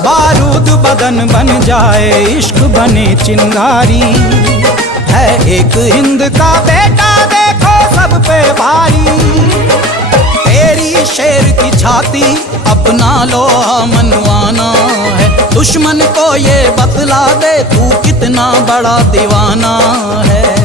बारूद बदन बन जाए, इश्क बने चिंगारी। है एक हिंद का बेटा देखो सब पे भारी। तेरी शेर की छाती अपना लोहा मनवाना है, दुश्मन को ये बतला दे तू कितना बड़ा दीवाना है।